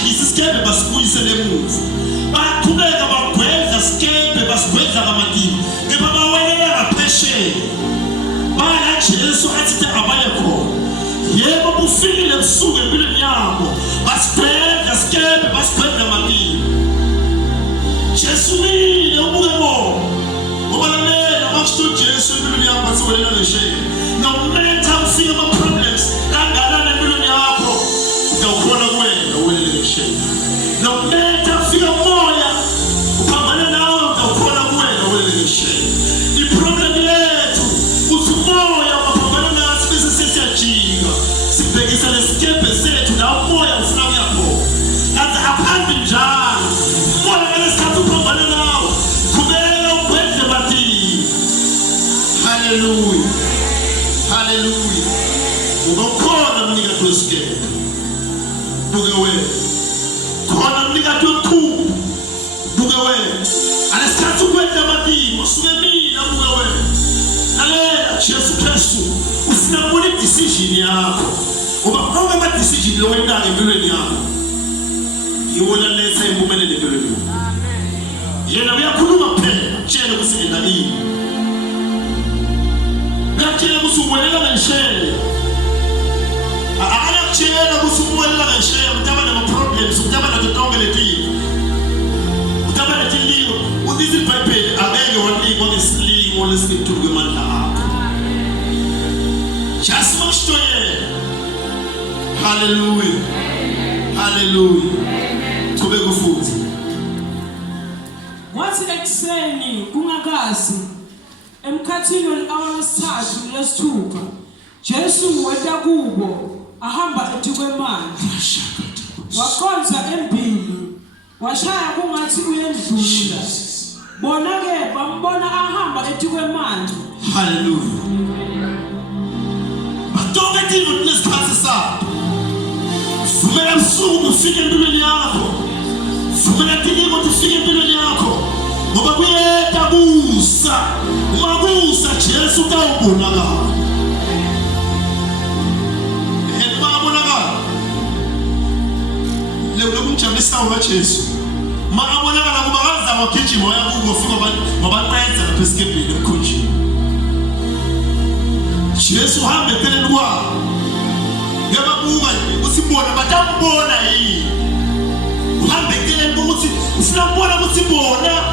bajikisa isikebe basibuyisele emuva. Baqhubeka bagwedla isikebe basigwedla kamatini. Kepha bawelela ngaphesheya. Bala Jesu athi abaye khona. Yebo bufikile ebusuku empilweni yabo. Basigwedla isikebe basigwedla kamatini. Jesu mile ubuke bona. Ngoba lalela makuthi Jesu empilweni yakho asiwelela ngesheya. No matter ufika ama problems kangakanani empilweni yakho ukhona kuwena uwelele ngesheya. No matter ufika moya uphambana nawe ukhona kuwena uwelele ngesheya. I-problem yethu uthi moya uphambana nathi bese sesiyajika sibhekisa lesikebhe sethu la moya ufuna kuya khona. Kanti aphambi njalo moya ngesikhathi uphambana nawe qhubeka ugwedle batini. Hallelujah. Hallelujah. Ukhona mnikati wesikebe. Buke wena. Khona mnikati wekhulu. Buke wena. Alesikhathi ukwenda amadimo suke mina buke wena. Lalela Jesu Kristu usinabona i-decision yakho. Ngoba konke ama-decision lo wendayo empilweni yakho yiwo laletha impumelelo empilweni yakho. Yena uyakhuluma phela tshela ukuthi yena yini. Uyakutshela ukuthi uwelela ngesheya. Akakutshela ukuthi uwelela ngesheya utaba nama-problems utaba nazo tonke letiyo. Utaba letilingo uzithi iBhayibheli angeke walikwa ngesilingo lesingethulu kwemandla akho. Just makusho yena. Hallelujah. Hallelujah. Qhubeka futhi. Wathi ekuseni kungakazi emkhathini we-hour lesithathu lesithupha Jesu weta kubo ahamba ethi kwemanje. Waqonza embili washaya kungathi uyendlula. Bona-ke bambona ahamba ethi kwemanje. Hallelujah. Batonke tino kunesikhathi sakho. Vumela busuku ufike empilweni yakho. Vumela tilingo tifike empilweni yakho. Ngoba kuyeta kusa. Uma kusa Jesu utawubonakala. Leo kumjabulisa uJesu. Maabonakala kuba kaza wakijima wayakuko fika mabaqedza lapha esikebheni emkhunjini. Jesu hambe eceleni kwabo. Ngebabuka usibona batambona yini. Uhambe eceleni ukuthi ufuna ukubona ukuthi bona